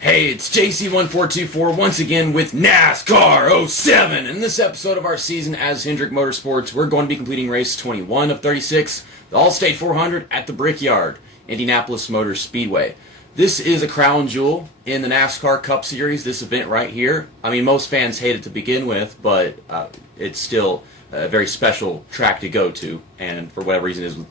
Hey, it's JC1424 once again with NASCAR 07. In this episode of our season as Hendrick Motorsports, we're going to be completing race 21 of 36, the All-State 400 at the Brickyard, Indianapolis Motor Speedway. This is a crown jewel in the NASCAR Cup Series, this event right here. I mean, most fans hate it to begin with, but it's still a very special track to go to, and for whatever reason it is with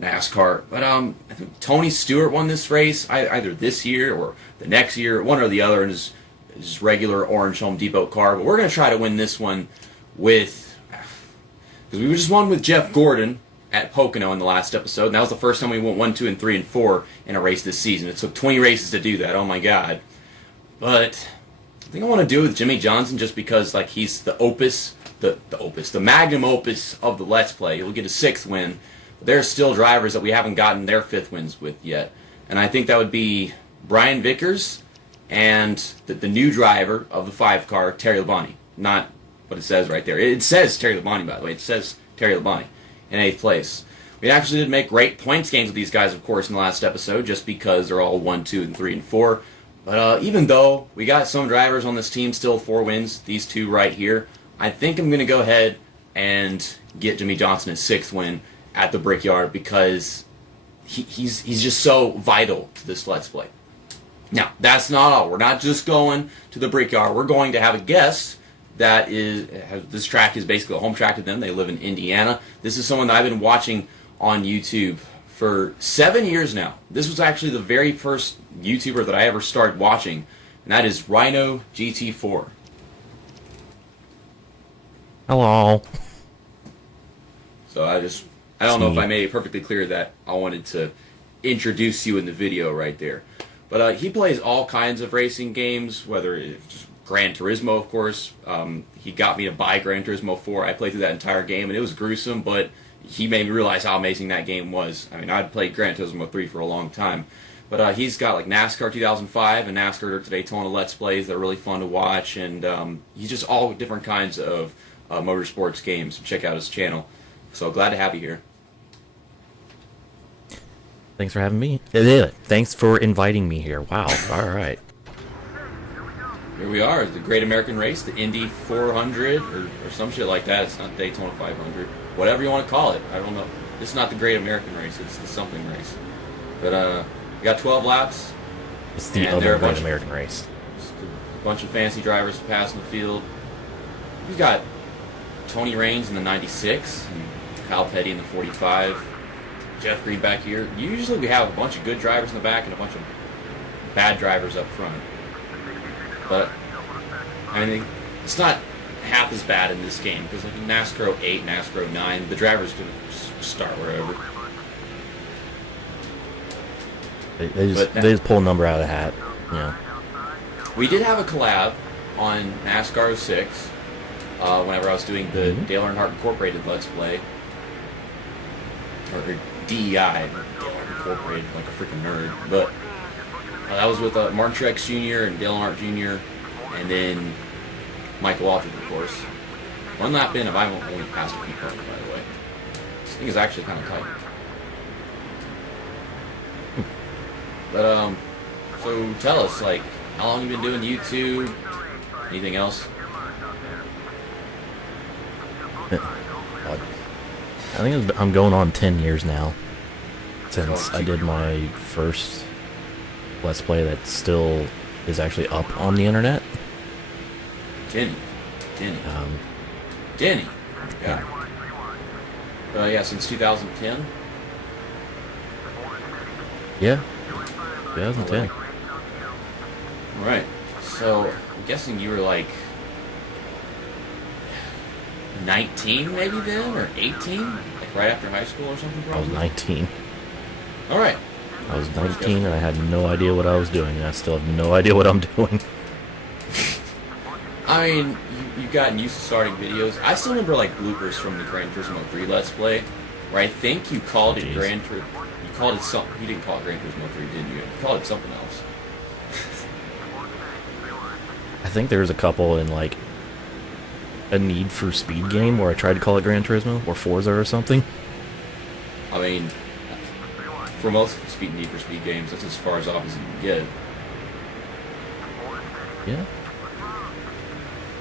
NASCAR. But I think Tony Stewart won this race either this year or the next year, one or the other, in his regular orange Home Depot car. But we're going to try to win this one with, because we just won with Jeff Gordon at Pocono in the last episode, and that was the first time we went 1, 2, and 3, and 4 in a race this season. It took 20 races to do that. Oh my God! But I think I want to do it with Jimmie Johnson just because, like, he's the opus, the magnum opus of the Let's Play. He'll get a 6th win. There's still drivers that we haven't gotten their 5th wins with yet. And I think that would be Brian Vickers and the new driver of the 5 car, Terry Labonte. Not what it says right there. It says Terry Labonte, by the way. It says Terry Labonte in 8th place. We actually did make great points games with these guys, of course, in the last episode, just because they're all 1, 2, and 3, and 4. But even though we got some drivers on this team still 4 wins, these two right here, I think I'm going to go ahead and get Jimmie Johnson his 6th win at the Brickyard because he's just so vital to this Let's Play. Now, that's not all. We're not just going to the Brickyard. We're going to have a guest that this track is basically a home track to them. They live in Indiana. This is someone that I've been watching on YouTube for 7 years now. This was actually the very first YouTuber that I ever started watching, and that is Rhino GT4. Hello. So I don't know if I made it perfectly clear that I wanted to introduce you in the video right there. But he plays all kinds of racing games, whether it's just Gran Turismo, of course. He got me to buy Gran Turismo 4. I played through that entire game, and it was gruesome, but he made me realize how amazing that game was. I mean, I'd played Gran Turismo 3 for a long time. But he's got like NASCAR 2005 and NASCAR Dirt to Daytona Let's Plays that are really fun to watch, and he's just all different kinds of motorsports games. Check out his channel. So glad to have you here. Thanks for having me. Thanks for inviting me here. Wow. All right. Here we are, the Great American Race, the Indy 400, or some shit like that. It's not Daytona 500. Whatever you want to call it. I don't know. This is not the Great American Race. It's the something race. But we got 12 laps. It's the other Great American Race. A bunch of fancy drivers to pass in the field. We've got Tony Raines in the 96, and Kyle Petty in the 45. Jeff Green back here. Usually we have a bunch of good drivers in the back and a bunch of bad drivers up front. But, I mean, it's not half as bad in this game, because like in NASCAR 8, NASCAR 9, the drivers can just start wherever. They just pull a number out of the hat. Yeah. We did have a collab on NASCAR 06, whenever I was doing the Dale Earnhardt Incorporated Let's Play. Or DEI, Incorporated, like a freaking nerd. But that was with Martin Truex Jr. and Dale Earnhardt Jr. and then Michael Waltrip, of course. One lap in, I've only passed a few cars, by the way. This thing is actually kind of tight. But so tell us, like, how long you been doing YouTube? Anything else? I think I'm going on 10 years now since I did my first Let's Play that still is actually up on the internet. Denny. Yeah. Yeah, since 2010? Yeah. 2010. Right. So, I'm guessing you were like 19 maybe then, or 18? Like right after high school or something probably? I was 19. Alright. I was 19 and I had no idea what I was doing, and I still have no idea what I'm doing. I mean, you've gotten used to starting videos. I still remember like bloopers from the Gran Turismo 3 Let's Play, where I think you called it Gran Turismo. You called it something. You didn't call it Gran Turismo 3, did you? You called it something else. I think there's a couple in like a Need for Speed game where I tried to call it Gran Turismo or Forza or something. I mean, for most Need for Speed games, that's as far as off as you can get. Yeah.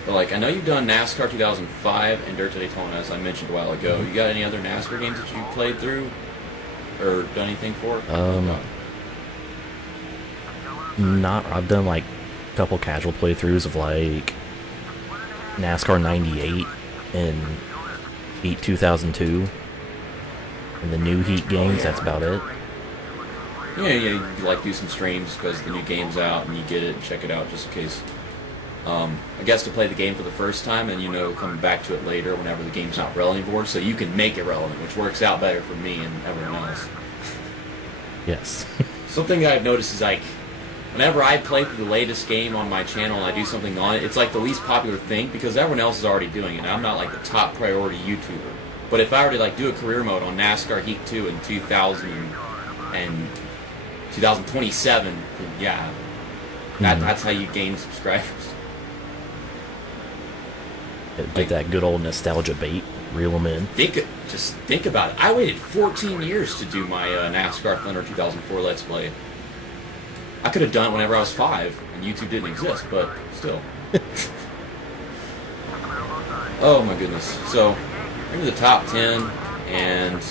But like, I know you've done NASCAR 2005 and Dirt to Daytona, as I mentioned a while ago. You got any other NASCAR games that you played through or done anything for? Not. I've done like a couple casual playthroughs of like NASCAR 98 and Heat 2002 and the new Heat games. That's about it. Yeah, you like do some streams because the new game's out and you get it and check it out just in case. I guess to play the game for the first time and coming back to it later whenever the game's not relevant anymore, so you can make it relevant, which works out better for me and everyone else. Yes. Something I've noticed is like, whenever I play through the latest game on my channel and I do something on it, it's like the least popular thing because everyone else is already doing it. And I'm not like the top priority YouTuber. But if I were to like do a career mode on NASCAR Heat 2 in 2027, then yeah, that's how you gain subscribers. Get that good old nostalgia bait, reel them in. Just think about it. I waited 14 years to do my NASCAR Thunder 2004 Let's Play. I could have done it whenever I was 5, and YouTube didn't exist, but still. Oh my goodness. So, we're into the top 10, and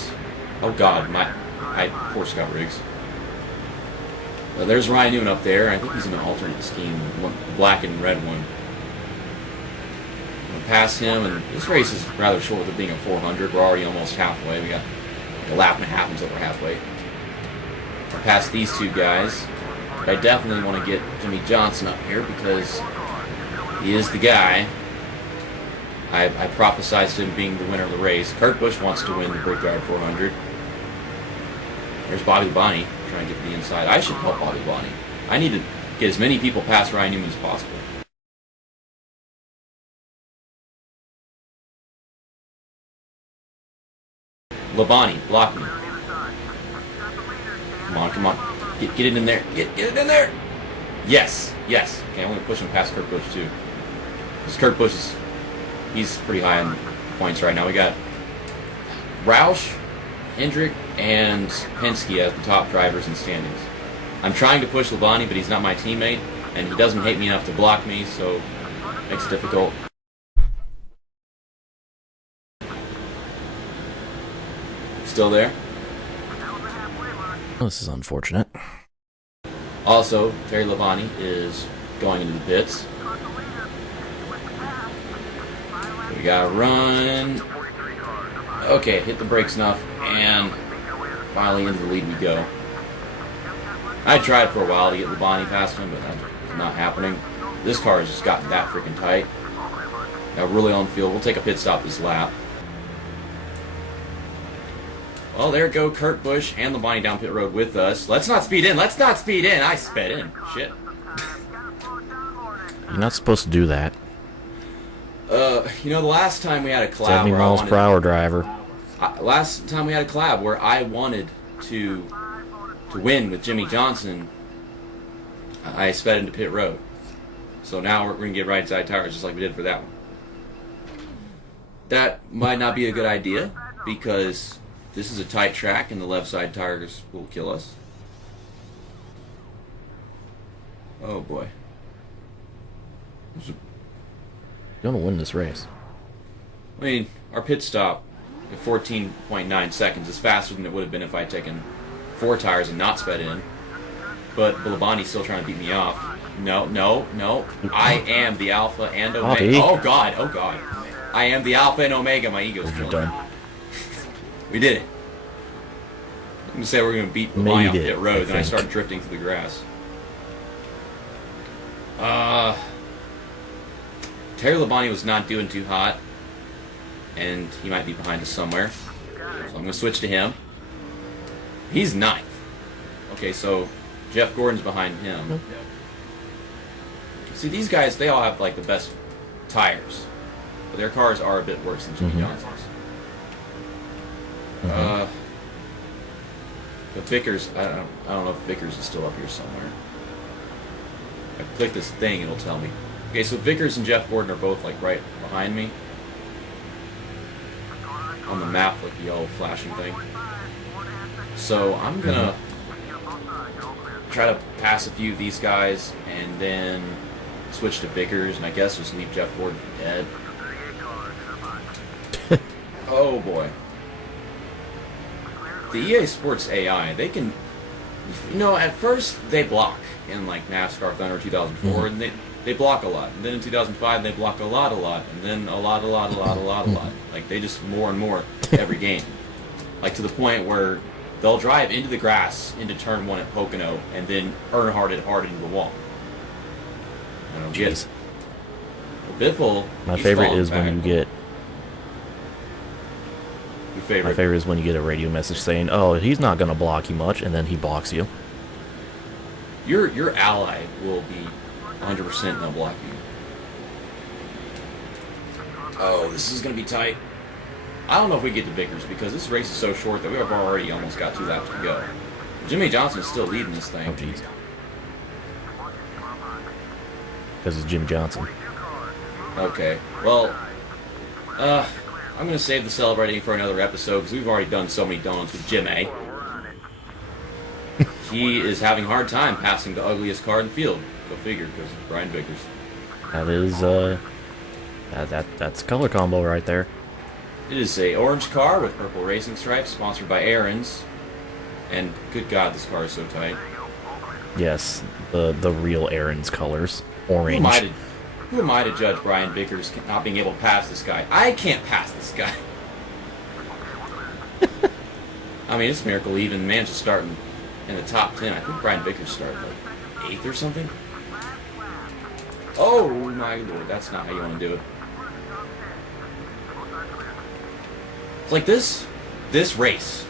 oh god, I poor Scott Riggs. There's Ryan Newman up there. I think he's in an alternate scheme, the black and red one. I'm gonna pass him, and this race is rather short with it being a 400. We're already almost halfway. We got like a lap and a half until we're halfway. I'll pass these two guys. But I definitely want to get Jimmy Johnson up here because he is the guy. I prophesized him being the winner of the race. Kurt Busch wants to win the Brickyard 400. There's Bobby Labonte trying to get to the inside. I should help Bobby Labonte. I need to get as many people past Ryan Newman as possible. Labonte, block me. Come on. Get it in there. Get it in there. Yes. Okay, I'm going to push him past Kurt Busch too. Because Kurt Busch he's pretty high on points right now. We got Roush, Hendrick, and Penske as the top drivers in standings. I'm trying to push Labonte, but he's not my teammate, and he doesn't hate me enough to block me, so it makes it difficult. Still there? Oh, this is unfortunate. Also, Terry Labonte is going into the pits. We gotta run. Okay, hit the brakes enough, and finally into the lead we go. I tried for a while to get Labonte past him, but that's not happening. This car has just gotten that freaking tight. Now really on the field. We'll take a pit stop this lap. Well, there go Kurt Busch and Labonte down pit road with us. Let's not speed in. I sped in. Shit. You're not supposed to do that. The last time we had a collab 70 miles per hour driver. Last time we had a collab where I wanted to win with Jimmy Johnson, I sped into pit road. So now we're going to get right side tires just like we did for that one. That might not be a good idea because this is a tight track and the left side tires will kill us. Oh boy. You're going to win this race. I mean, our pit stop at 14.9 seconds is faster than it would have been if I had taken 4 tires and not sped in. But Labonte's still trying to beat me off. No. I am the Alpha and Omega. Oh god. I am the Alpha and Omega. My ego's killing me. We did it. I'm going to say we're going to beat Labonte off pit road, then I start drifting through the grass. Terry Labonte was not doing too hot, and he might be behind us somewhere. So I'm going to switch to him. He's 9th. Okay, so Jeff Gordon's behind him. See, these guys, they all have like the best tires, but their cars are a bit worse than Jimmy Johnson's. But Vickers, I don't know if Vickers is still up here somewhere. If I click this thing, it'll tell me. Okay, so Vickers and Jeff Gordon are both like right behind me on the map, like the yellow flashing thing. So I'm gonna try to pass a few of these guys and then switch to Vickers, and I guess just leave Jeff Gordon for dead. Oh boy. The EA Sports AI, they can, at first they block in like NASCAR Thunder 2004, and they block a lot. And then in 2005 they block a lot, and then a lot. Like they just more and more every game. Like to the point where they'll drive into the grass into turn 1 at Pocono and then Earnhardt it hard into the wall. I don't get it. Biffle. My favorite is when you get. Your favorite? My favorite is when you get a radio message saying, "Oh, he's not going to block you much," and then he blocks you. Your ally will be 100% not blocking you. Oh, this is going to be tight. I don't know if we get to Vickers because this race is so short that we have already almost got 2 laps to go. Jimmy Johnson is still leading this thing. Oh, jeez. Because it's Jim Johnson. Okay, well, I'm going to save the celebrating for another episode because we've already done so many donuts with Jim A. He is having a hard time passing the ugliest car in the field. Go figure, because it's Brian Vickers. That is, that's color combo right there. It is a orange car with purple racing stripes, sponsored by Aaron's. And good God, this car is so tight. Yes, the real Aaron's colors. Orange. Who am I to judge Brian Vickers not being able to pass this guy? I can't pass this guy. I mean, it's a miracle he even managed to start in the top 10. I think Brian Vickers started like 8th or something. Oh my lord, that's not how you want to do it. It's like this race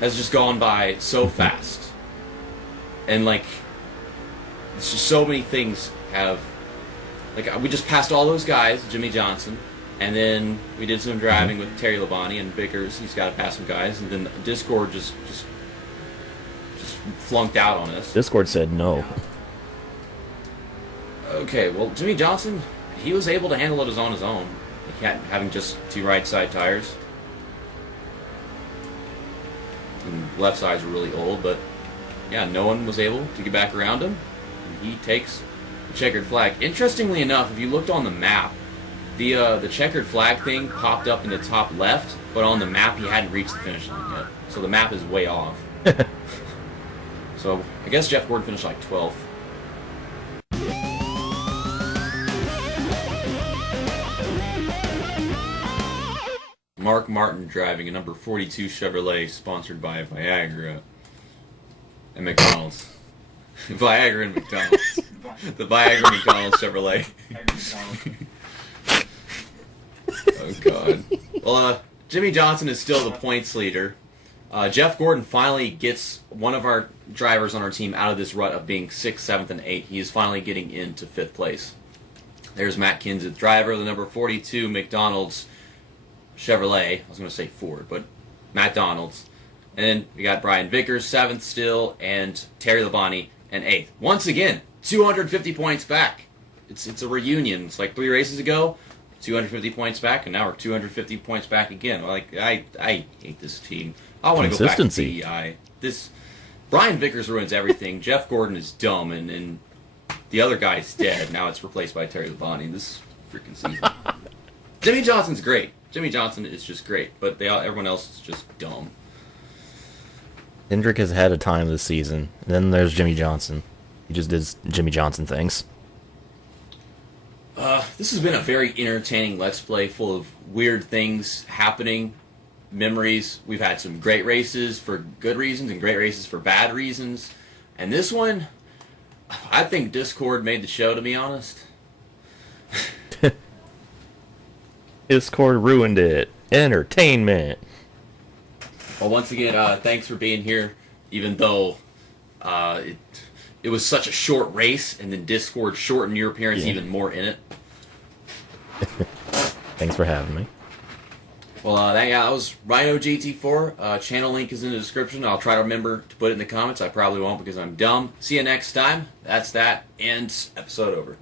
has just gone by so fast. And like, it's just so many things have, like we just passed all those guys, Jimmy Johnson, and then we did some driving with Terry Labonte and Vickers. He's got to pass some guys, and then Discord just flunked out on us. Discord said no. Okay, well, Jimmy Johnson, he was able to handle it on his own, having just 2 right side tires. And left sides were really old, but yeah, no one was able to get back around him. And he takes the checkered flag. Interestingly enough, if you looked on the map, the checkered flag thing popped up in the top left, but on the map he hadn't reached the finish line yet. So the map is way off. So I guess Jeff Gordon finished like 12th. Mark Martin driving a number 42 Chevrolet sponsored by Viagra and McDonald's. Viagra and McDonald's. The Viagra McDonald's Chevrolet. Oh god. Well, Jimmy Johnson is still the points leader. Jeff Gordon finally gets one of our drivers on our team out of this rut of being 6th, 7th, and 8th. He is finally getting into 5th place. There's Matt Kenseth, driver of the number 42 McDonald's Chevrolet. I was going to say Ford, but Matt Donalds. And then we got Brian Vickers, 7th still, and Terry Labonte, and 8th. Once again, 250 points back. It's a reunion. It's like 3 races ago, 250 points back, and now we're 250 points back again. Like I hate this team. I want to go back to DEI. Brian Vickers ruins everything. Jeff Gordon is dumb, and the other guy's dead. Now it's replaced by Terry Labonte. This freaking season. Jimmy Johnson's great. Jimmy Johnson is just great, but everyone else is just dumb. Hendrick has had a time this season. Then there's Jimmy Johnson. He just does Jimmy Johnson things. This has been a very entertaining Let's Play full of weird things happening, memories. We've had some great races for good reasons and great races for bad reasons. And this one, I think Discord made the show, to be honest. Discord ruined it. Entertainment. Well, once again, thanks for being here, even though it was such a short race, and then Discord shortened your appearance even more in it. Thanks for having me. Well, that was Rhino GT4. Channel link is in the description. I'll try to remember to put it in the comments. I probably won't because I'm dumb. See you next time. That's that. And episode over.